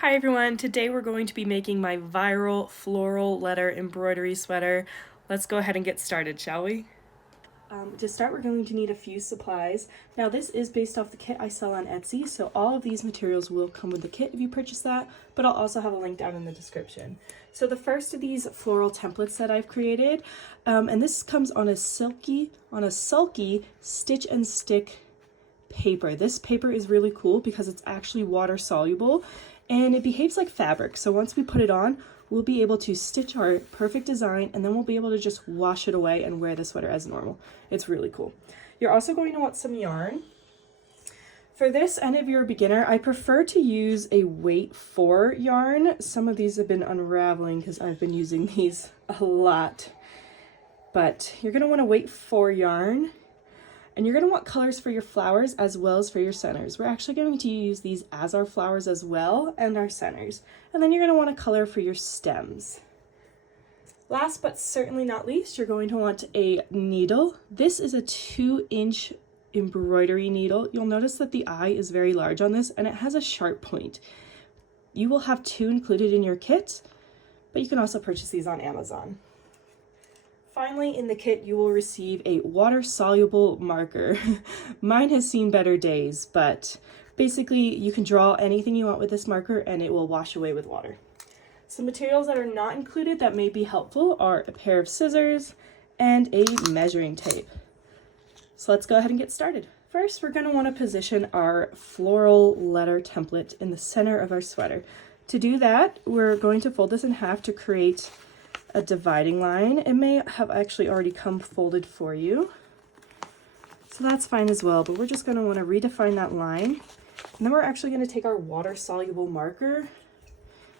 Hi everyone, today we're going to be making my viral floral letter embroidery sweater. Let's go ahead and get started, shall we? To start, we're going to need a few supplies. Now this is based off the kit I sell on Etsy, so all of these materials will come with the kit if you purchase that, but I'll also have a link down in the description. So the first of these floral templates that I've created, and this comes on a sulky stitch and stick paper. This paper is really cool because it's actually water soluble and it behaves like fabric. So once we put it on, we'll be able to stitch our perfect design and then we'll be able to just wash it away and wear the sweater as normal. It's really cool. You're also going to want some yarn. For this, and if you're a beginner, I prefer to use a weight 4 yarn. Some of these have been unraveling because I've been using these a lot. But you're going to want a weight 4 yarn. And you're going to want colors for your flowers as well as for your centers. We're actually going to use these as our flowers as well and our centers. And then you're going to want a color for your stems. Last but certainly not least, you're going to want a needle. This is a 2-inch embroidery needle. You'll notice that the eye is very large on this and it has a sharp point. You will have 2 included in your kit, but you can also purchase these on Amazon. Finally, in the kit, you will receive a water-soluble marker. Mine has seen better days, but basically you can draw anything you want with this marker and it will wash away with water. Some materials that are not included that may be helpful are a pair of scissors and a measuring tape. So let's go ahead and get started. First, we're going to want to position our floral letter template in the center of our sweater. To do that, we're going to fold this in half to create a dividing line. It may have actually already come folded for you, so that's fine as well, but we're just going to want to redefine that line. And then we're actually going to take our water soluble marker.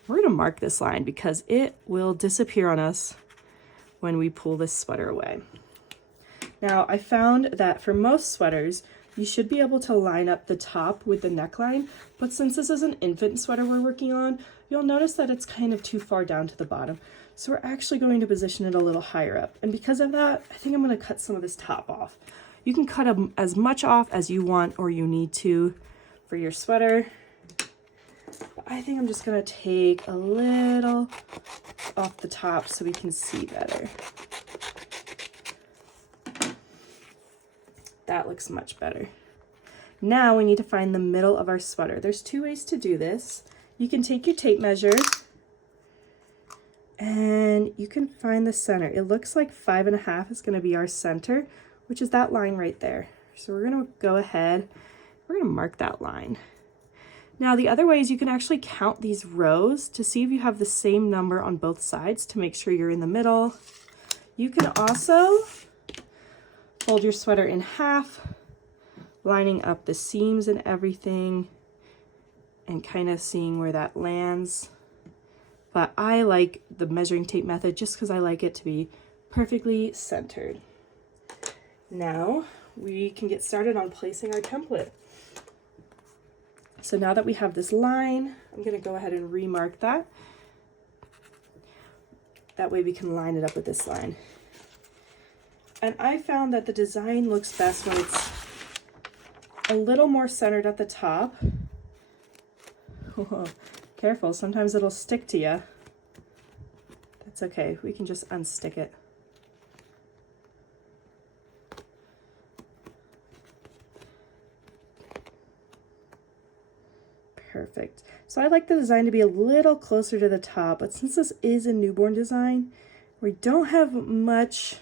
We're going to mark this line because it will disappear on us when we pull this sweater away. Now, I found that for most sweaters, you should be able to line up the top with the neckline, but since this is an infant sweater we're working on, you'll notice that it's kind of too far down to the bottom. So we're actually going to position it a little higher up. And because of that, I think I'm going to cut some of this top off. You can cut as much off as you want or you need to for your sweater. But I think I'm just going to take a little off the top so we can see better. That looks much better. Now we need to find the middle of our sweater. There's 2 ways to do this. You can take your tape measure and you can find the center. It looks like 5.5 is going to be our center, which is that line right there. So we're going to go ahead, we're going to mark that line. Now the other way is you can actually count these rows to see if you have the same number on both sides to make sure you're in the middle. You can also fold your sweater in half, lining up the seams and everything and kind of seeing where that lands. But I like the measuring tape method just because I like it to be perfectly centered. Now we can get started on placing our template. So now that we have this line, I'm going to go ahead and remark that. That way we can line it up with this line. And I found that the design looks best when it's a little more centered at the top. Whoa, careful, sometimes it'll stick to you. That's okay, we can just unstick it. Perfect. So I like the design to be a little closer to the top, but since this is a newborn design, we don't have much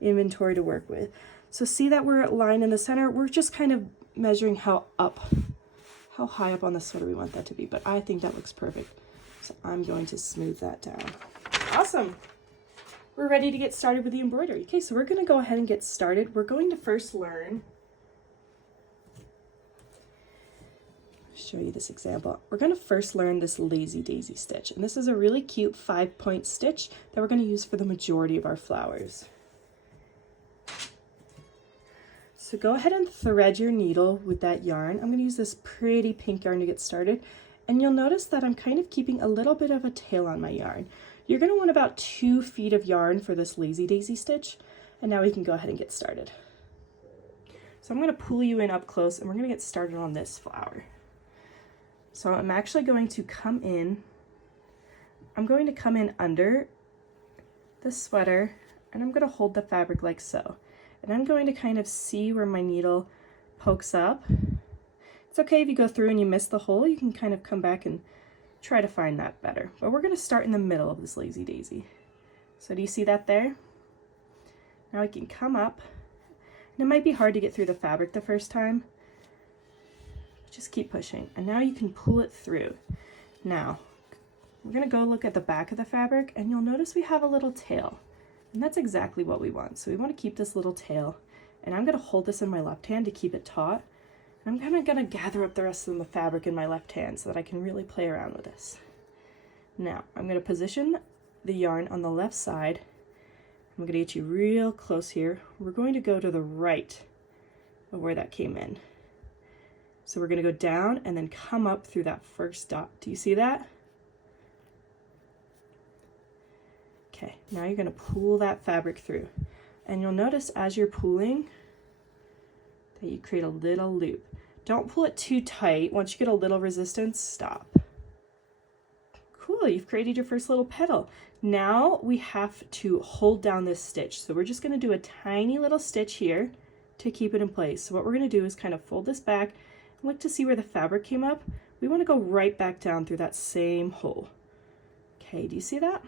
inventory to work with. So see that we're lined in the center? We're just kind of measuring how high up on the sweater we want that to be, but I think that looks perfect. So I'm going to smooth that down. Awesome. We're ready to get started with the embroidery. Okay, so we're going to go ahead and get started. We're going to first learn, show you this example. We're going to first learn this lazy daisy stitch, and this is a really cute 5-point stitch that we're going to use for the majority of our flowers. So go ahead and thread your needle with that yarn. I'm going to use this pretty pink yarn to get started, and you'll notice that I'm kind of keeping a little bit of a tail on my yarn. You're going to want about 2 feet of yarn for this lazy daisy stitch, and now we can go ahead and get started. So I'm going to pull you in up close and we're going to get started on this flower. So I'm actually going to come in under the sweater, and I'm going to hold the fabric like so. And I'm going to kind of see where my needle pokes up. It's okay if you go through and you miss the hole, you can kind of come back and try to find that better. But we're going to start in the middle of this lazy daisy. So do you see that there? Now I can come up, and it might be hard to get through the fabric the first time. Just keep pushing, and now you can pull it through. Now, we're going to go look at the back of the fabric, and you'll notice we have a little tail, and that's exactly what we want. So we want to keep this little tail, and I'm going to hold this in my left hand to keep it taut. And I'm kind of going to gather up the rest of the fabric in my left hand so that I can really play around with this. Now, I'm going to position the yarn on the left side. I'm going to get you real close here. We're going to go to the right of where that came in. So we're going to go down and then come up through that first dot. Do you see that? Okay, now you're going to pull that fabric through. And you'll notice as you're pulling that you create a little loop. Don't pull it too tight. Once you get a little resistance, stop. Cool, you've created your first little petal. Now we have to hold down this stitch. So we're just going to do a tiny little stitch here to keep it in place. So what we're going to do is kind of fold this back and look to see where the fabric came up. We want to go right back down through that same hole. Okay, do you see that?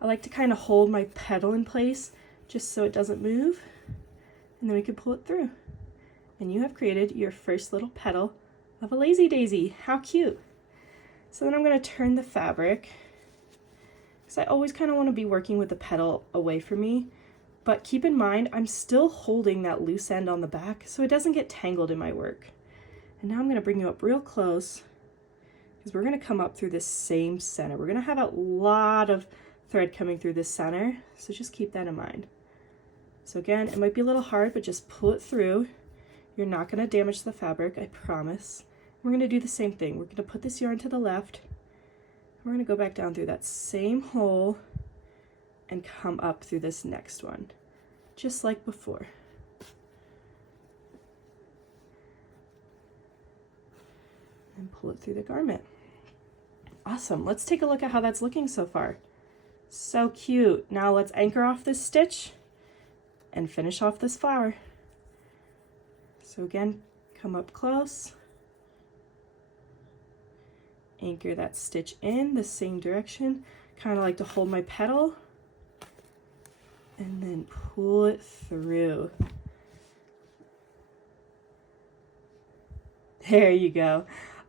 I like to kind of hold my petal in place just so it doesn't move, and then we can pull it through. And you have created your first little petal of a lazy daisy. How cute. So then I'm going to turn the fabric, because I always kind of want to be working with the petal away from me, but keep in mind I'm still holding that loose end on the back so it doesn't get tangled in my work. And now I'm going to bring you up real close, because we're going to come up through this same center. We're going to have a lot of thread coming through this center, so just keep that in mind. So again, it might be a little hard, but just pull it through. You're not going to damage the fabric, I promise. We're going to do the same thing. We're going to put this yarn to the left. We're going to go back down through that same hole and come up through this next one, just like before. And pull it through the garment. Awesome. Let's take a look at how that's looking so far. So cute. Now let's anchor off this stitch and finish off this flower. So again, come up close, anchor that stitch in the same direction, kind of like to hold my petal, and then pull it through. There you go.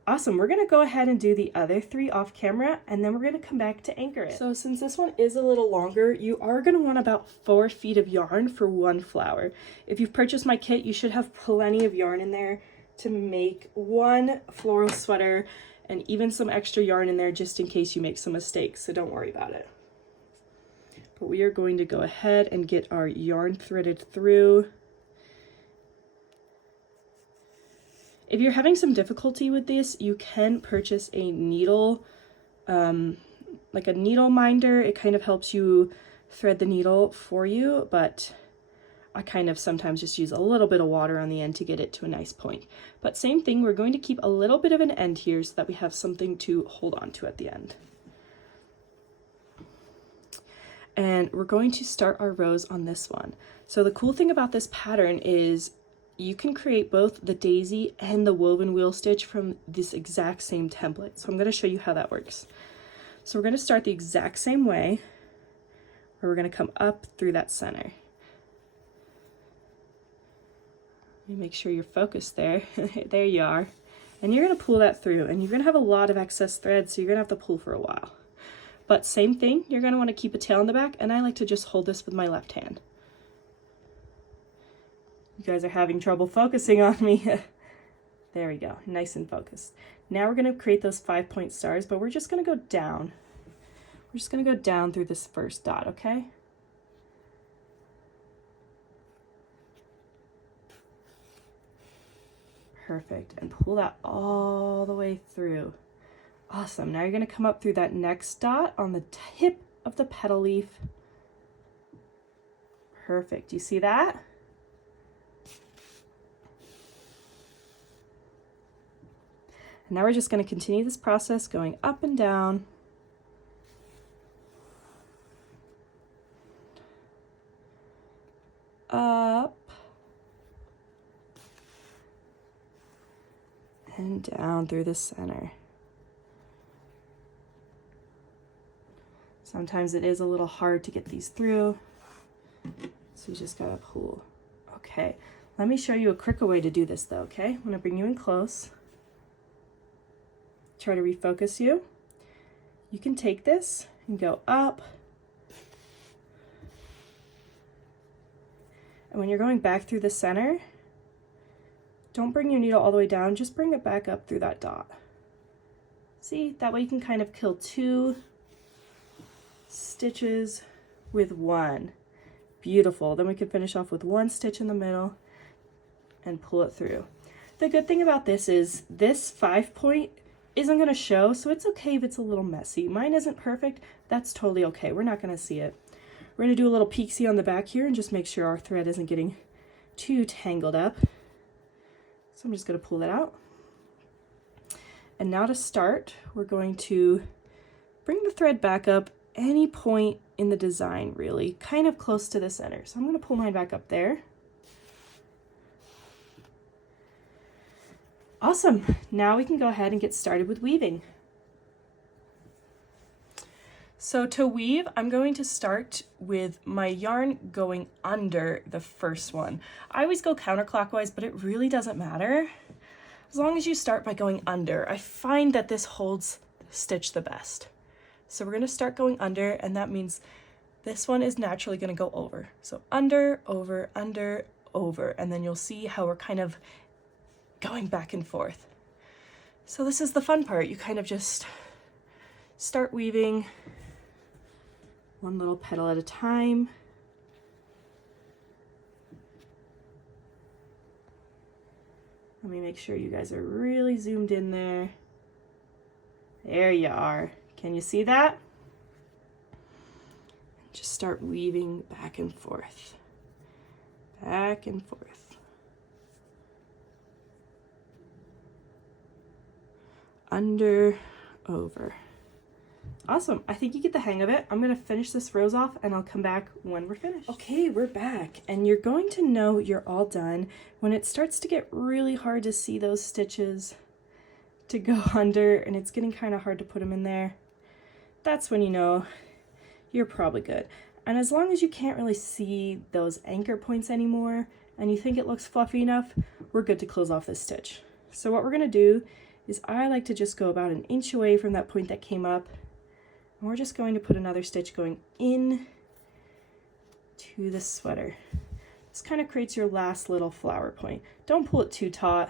Awesome. We're going to go ahead and do the other 3 off camera, and then we're going to come back to anchor it. So since this one is a little longer, you are going to want about 4 feet of yarn for one flower. If you've purchased my kit, you should have plenty of yarn in there to make one floral sweater, and even some extra yarn in there just in case you make some mistakes, so don't worry about it. But we are going to go ahead and get our yarn threaded through. If you're having some difficulty with this, you can purchase a needle, like a needle minder. It kind of helps you thread the needle for you, but I kind of sometimes just use a little bit of water on the end to get it to a nice point. But same thing, we're going to keep a little bit of an end here so that we have something to hold on to at the end. And we're going to start our rows on this one. So the cool thing about this pattern is you can create both the daisy and the woven wheel stitch from this exact same template. So I'm going to show you how that works. So we're going to start the exact same way, where we're going to come up through that center. You make sure you're focused there. There you are. And you're going to pull that through, and you're going to have a lot of excess thread, so you're going to have to pull for a while. But same thing, you're going to want to keep a tail in the back, and I like to just hold this with my left hand. You guys are having trouble focusing on me. There we go, nice and focused. Now we're going to create those 5-point stars, but we're just going to go down. We're just going to go down through this first dot, okay? Perfect, and pull that all the way through. Awesome, now you're going to come up through that next dot on the tip of the petal leaf. Perfect, you see that? And now we're just going to continue this process going up and down. Up. And down through the center. Sometimes it is a little hard to get these through, so you just gotta pull. Okay, let me show you a quicker way to do this though, okay? I'm gonna bring you in close. Try to refocus you. You can take this and go up. And when you're going back through the center, don't bring your needle all the way down, just bring it back up through that dot. See, that way you can kind of kill 2 stitches with 1. Beautiful. Then we can finish off with 1 stitch in the middle and pull it through. The good thing about this is this 5 point isn't going to show, so it's okay if it's a little messy. Mine isn't perfect. That's totally okay. We're not going to see it. We're going to do a little peeksy on the back here and just make sure our thread isn't getting too tangled up. So I'm just going to pull that out. And now to start, we're going to bring the thread back up any point in the design, really, kind of close to the center. So I'm going to pull mine back up there. Awesome. Now we can go ahead and get started with weaving. So to weave, I'm going to start with my yarn going under the first one. I always go counterclockwise, but it really doesn't matter. As long as you start by going under, I find that this holds the stitch the best. So we're going to start going under, and that means this one is naturally going to go over. So under, over, under, over, and then you'll see how we're kind of going back and forth. So this is the fun part. You kind of just start weaving one little petal at a time. Let me make sure you guys are really zoomed in there. There you are. Can you see that? Just start weaving back and forth. Back and forth. Under, over. Awesome. I think you get the hang of it. I'm going to finish this rows off and I'll come back when we're finished. Okay, we're back, and you're going to know you're all done when it starts to get really hard to see those stitches to go under, and it's getting kind of hard to put them in there. That's when you know you're probably good. And as long as you can't really see those anchor points anymore and you think it looks fluffy enough, we're good to close off this stitch. So what we're going to do is I like to just go about 1 inch away from that point that came up, and we're just going to put another stitch going in to the sweater. This kind of creates your last little flower point. Don't pull it too taut.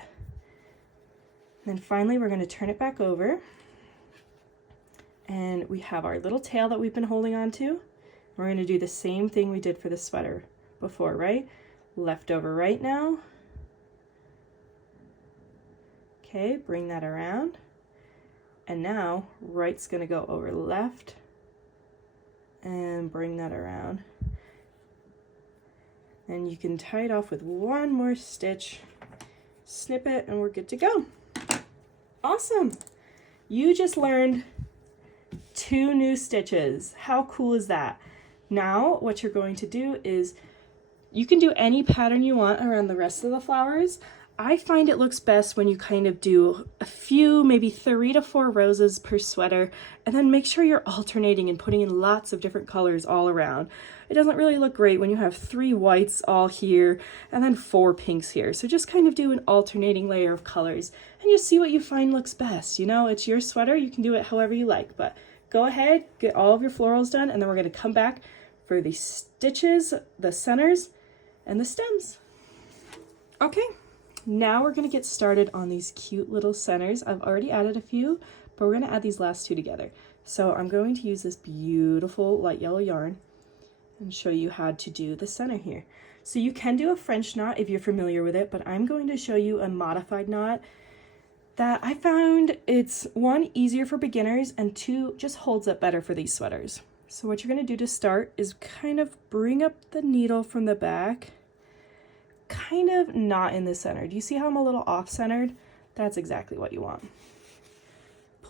And then finally we're going to turn it back over, and we have our little tail that we've been holding on to. We're going to do the same thing we did for the sweater before, right? Left over right now. Okay, bring that around. And now right's going to go over left and bring that around. And you can tie it off with 1 more stitch, snip it, and we're good to go. Awesome. You just learned 2 new stitches. How cool is that? Now what you're going to do is you can do any pattern you want around the rest of the flowers. I find it looks best when you kind of do a few, maybe 3 to 4 roses per sweater, and then make sure you're alternating and putting in lots of different colors all around. It doesn't really look great when you have 3 whites all here and then 4 pinks here. So just kind of do an alternating layer of colors and you see what you find looks best. You know, it's your sweater, you can do it however you like, but go ahead, get all of your florals done, and then we're going to come back for the stitches, the centers, and the stems. Okay. Now we're going to get started on these cute little centers. I've already added a few, but we're going to add these last 2 together. So I'm going to use this beautiful light yellow yarn and show you how to do the center here. So you can do a French knot if you're familiar with it, but I'm going to show you a modified knot that I found it's 1, easier for beginners, and 2, just holds up better for these sweaters. So what you're going to do to start is kind of bring up the needle from the back, kind of not in the center. Do you see how I'm a little off-centered? That's exactly what you want.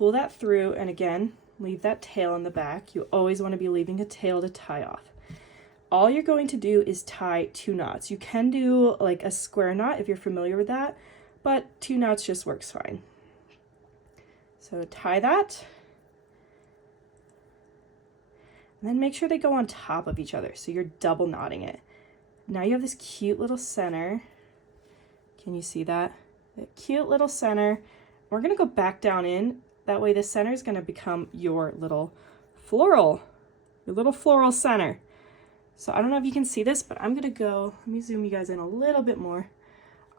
pull that through, and again, leave that tail in the back. You always want to be leaving a tail to tie off. All you're going to do is tie 2 knots. You can do like a square knot if you're familiar with that, but 2 knots just works fine. So tie that, and then make sure they go on top of each other, so you're double knotting it. Now you have this cute little center. Can you see that? A cute little center. We're gonna go back down in. That way the center is gonna become your little floral center. So I don't know if you can see this, but I'm gonna go, let me zoom you guys in a little bit more.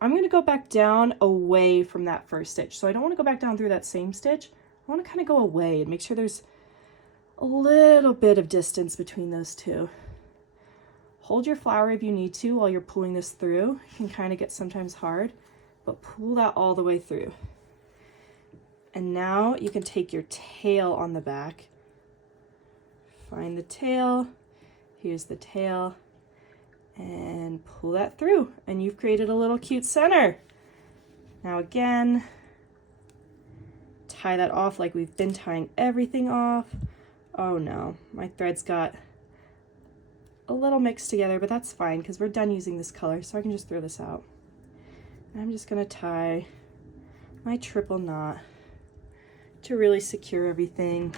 I'm gonna go back down away from that first stitch. So I don't wanna go back down through that same stitch. I wanna kind of go away and make sure there's a little bit of distance between those two. Hold your flower if you need to while you're pulling this through. It can kind of get sometimes hard, but pull that all the way through. And now you can take your tail on the back. Find the tail. Here's the tail. And pull that through. And you've created a little cute center. Now again, tie that off like we've been tying everything off. Oh no, my threads got a little mixed together, but that's fine because we're done using this color, so I can just throw this out. And I'm just gonna tie my triple knot to really secure everything.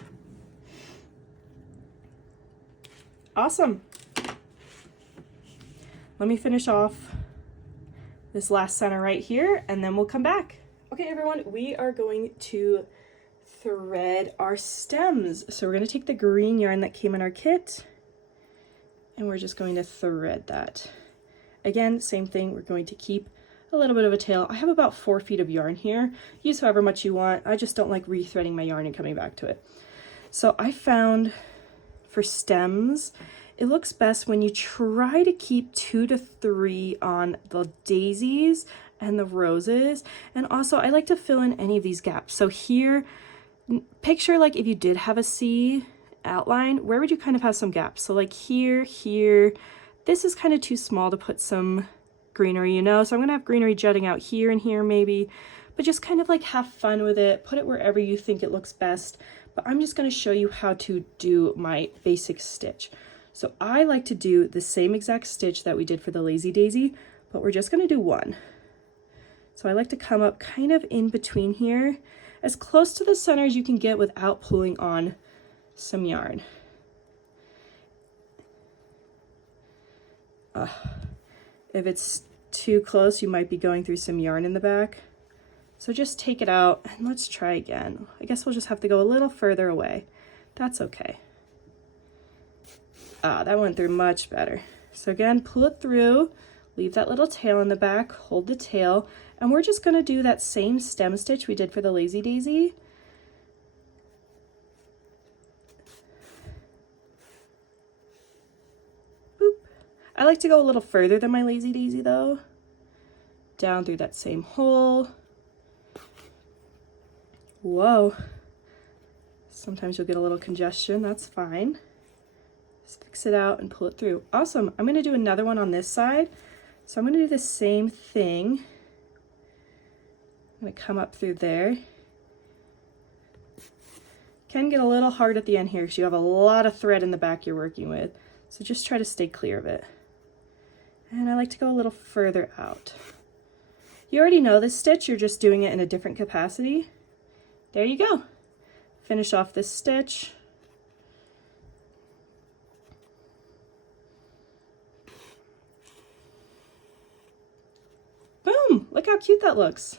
Awesome. Let me finish off this last center right here, and then we'll come back. Okay, everyone, we are going to thread our stems. So we're going to take the green yarn that came in our kit, and we're just going to thread that. Again, same thing, we're going to keep a little bit of a tail. I have about 4 feet of yarn here. Use however much you want. I just don't like rethreading my yarn and coming back to it. So I found for stems, it looks best when you try to keep 2 to 3 on the daisies and the roses. And also I like to fill in any of these gaps. So here, picture like if you did have a C outline, where would you kind of have some gaps? So like here, this is kind of too small to put some greenery, you know? So I'm gonna have greenery jutting out here and here maybe, but just kind of like have fun with it. Put it wherever you think it looks best. But I'm just gonna show you how to do my basic stitch. So I like to do the same exact stitch that we did for the lazy daisy, but we're just gonna do one. So I like to come up kind of in between here, as close to the center as you can get without pulling on some yarn. If it's too close, you might be going through some yarn in the back. So just take it out and let's try again. I guess we'll just have to go a little further away. That's okay. That went through much better. So again, pull it through, leave that little tail in the back, hold the tail, and we're just gonna do that same stem stitch we did for the lazy daisy. Boop. I like to go a little further than my lazy daisy though. Down through that same hole. Whoa. Sometimes you'll get a little congestion, that's fine. Just fix it out and pull it through. Awesome. I'm going to do another one on this side. So I'm going to do the same thing. I'm going to come up through there. Can get a little hard at the end here because you have a lot of thread in the back you're working with. So just try to stay clear of it. And I like to go a little further out. You already know this stitch, you're just doing it in a different capacity. There you go. Finish off this stitch. Boom! Look how cute that looks.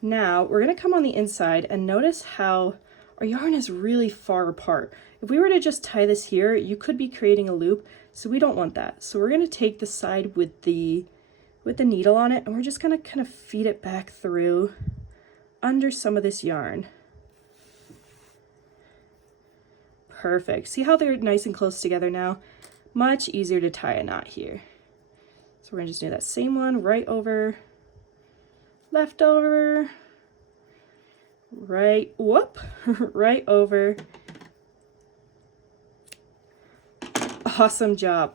Now we're going to come on the inside and notice how our yarn is really far apart. If we were to just tie this here, you could be creating a loop, so we don't want that. So we're going to take the side with the needle on it, and we're just going to kind of feed it back through under some of this yarn. Perfect. See how they're nice and close together now? Much easier to tie a knot here. So we're gonna just do that same one right over, left over, right, whoop, right over. Awesome job.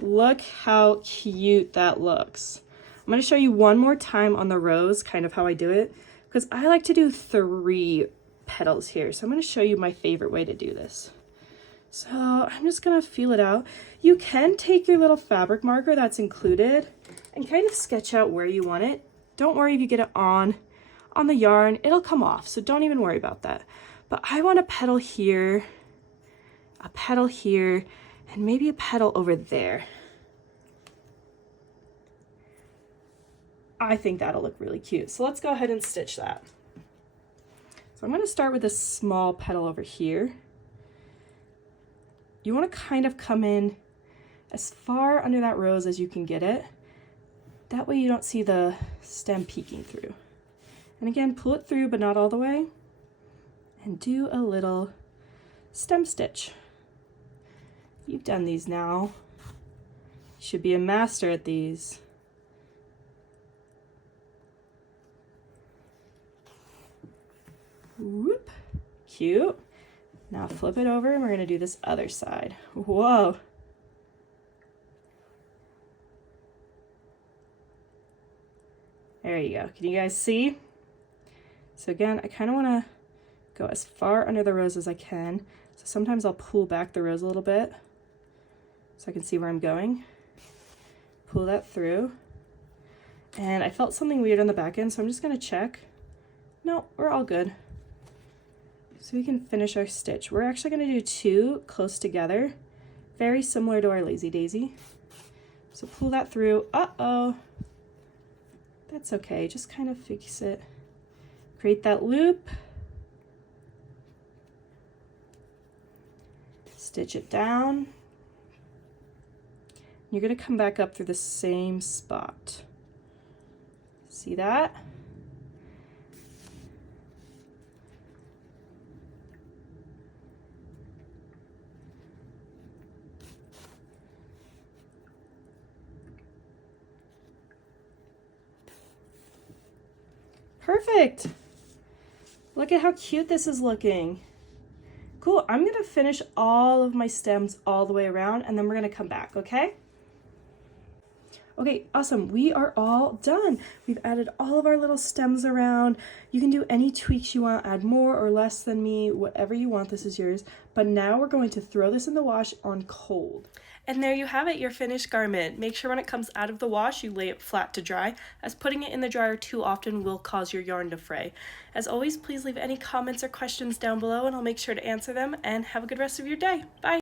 Look how cute that looks. I'm gonna show you one more time on the rose, kind of how I do it, because I like to do 3 petals here. So I'm going to show you my favorite way to do this. So I'm just going to feel it out. You can take your little fabric marker that's included and kind of sketch out where you want it. Don't worry if you get it on the yarn, it'll come off. So don't even worry about that. But I want a petal here, and maybe a petal over there. I think that'll look really cute. So let's go ahead and stitch that. So I'm going to start with a small petal over here. You want to kind of come in as far under that rose as you can get it. That way you don't see the stem peeking through. And again, pull it through, but not all the way. And do a little stem stitch. You've done these now. You should be a master at these. Whoop, cute. Now flip it over and we're gonna do this other side. Whoa. There you go. Can you guys see? So again, I kind of want to go as far under the rose as I can. So sometimes I'll pull back the rose a little bit so I can see where I'm going. Pull that through. And I felt something weird on the back end, so I'm just going to check. No, we're all good. So we can finish our stitch. We're actually going to do two close together, very similar to our Lazy Daisy. So pull that through. Uh-oh. That's okay, just kind of fix it. Create that loop. Stitch it down. You're going to come back up through the same spot. See that? Perfect. Look at how cute this is looking. Cool, I'm gonna finish all of my stems all the way around and then we're gonna come back, okay? Okay, awesome, we are all done. We've added all of our little stems around. You can do any tweaks you want, add more or less than me, whatever you want, this is yours. But now we're going to throw this in the wash on cold. And there you have it, your finished garment. Make sure when it comes out of the wash, you lay it flat to dry, as putting it in the dryer too often will cause your yarn to fray. As always, please leave any comments or questions down below and I'll make sure to answer them, and have a good rest of your day. Bye!